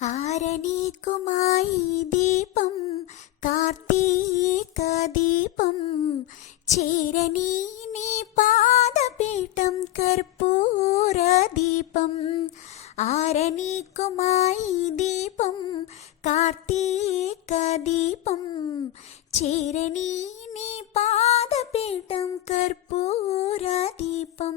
ఆరనీకుమాయి దీపం కార్తీక దీపం చేరని నీ పాదపీఠం కర్పూర దీపం. ఆరనీకుమాయి దీపం కార్తీక దీపం చేరని నీ పాదపీఠం కర్పూర దీపం.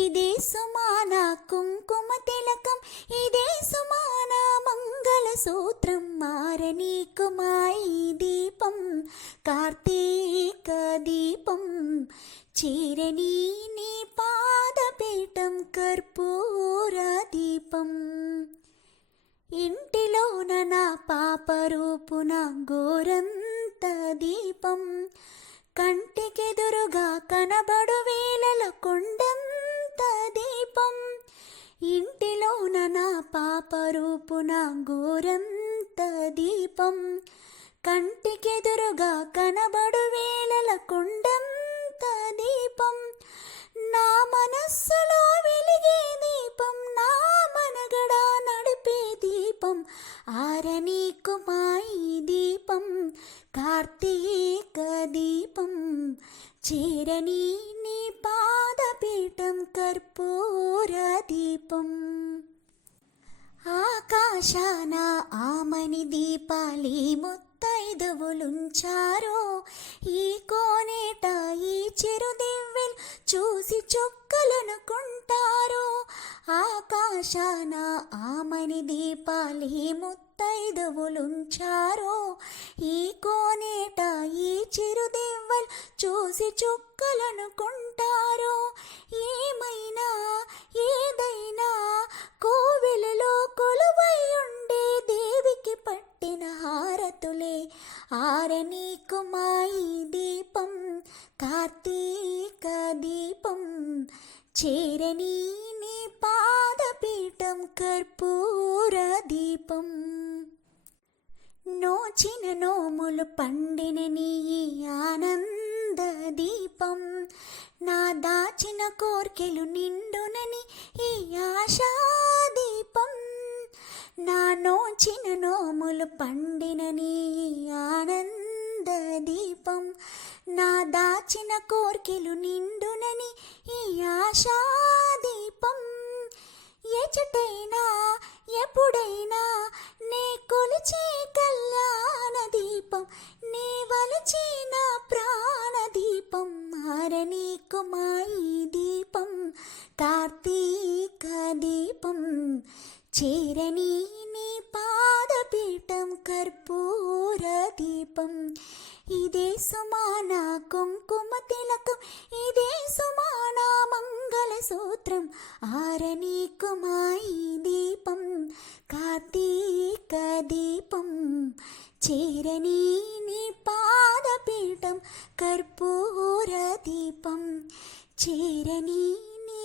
ఇదే సుమాన కుంకుమ తిలకం, ఇదే సుమాన మంగళ సూత్రం. ఆరనీకుమాయి దీపం కార్తీక దీపం చేరని నీ పాదపీఠం కర్పూర దీపం. ఇంటిలోన నా పాప రూపున గోరంత దీపం, కంటికెదురుగా కనబడు వేళల కొండంత దీపం. ఇంటిలోన నా పాప రూపున గోరంత దీపం, కంటికెదురుగా కనబడు వేళల కొండంత దీపం. నా మనస్సులో వెలిగే దీపం, నా మనగడ నడిపే దీపం. ఆరనీకుమాయి దీపం కార్తీక దీపం చేరని నీ పాదపీఠం కర్పూర దీపం. ఆకాశాన ఆమని దీపాలి ముత్తైదువులుంచారో, ఈ కోనేట ఈ చిరుదివ్వెలు చూసి చుక్కలనుకుంటారో. ఆకాశాన ఆమని దీపాలి ముత్తైదువులుంచారో, ఈ కోనేట ఈ చిరుదివ్వెలు చూసి చుక్కలనుకుంటారో. ఏమైనా ఏదైనా కోవెలలో కొలువై ఉండే దేవికి పట్టిన హారతులే. ఆరనీకుమాయి దీపం కార్తీక దీపం చేరని నీ పాదపీఠం కర్పూర దీపం. నోచిన నోములు పండిన నీ ఆనంద దీపం, నా దాచిన కోర్కెలు నిండునని ఈ ఆశా దీపం. నా నోచిన నోములు పండిన నీ ఆనంద దీపం, నా దాచిన కోర్కెలు నిండునని ఈ ఆశా దీపం. ఎచటైనా ఎప్పుడైనా నే కొలిచే కళ్యాణ దీపం, నీ వలచే నా ప్రాణ దీపం. ఆరనీకుమాయి దీపం కార్తీక దీపం చేరని నీ పాదపీఠం కర్పూర దీపం. ఇదే సుమాన కుంకుమ తిలకం, ఇదే సుమాన మంగళ సూత్రం. ఆరనీకుమాయి దీపం కార్తీక దీపం చేరని నీ పాదపీఠం కర్పూర దీపం చేరని నీ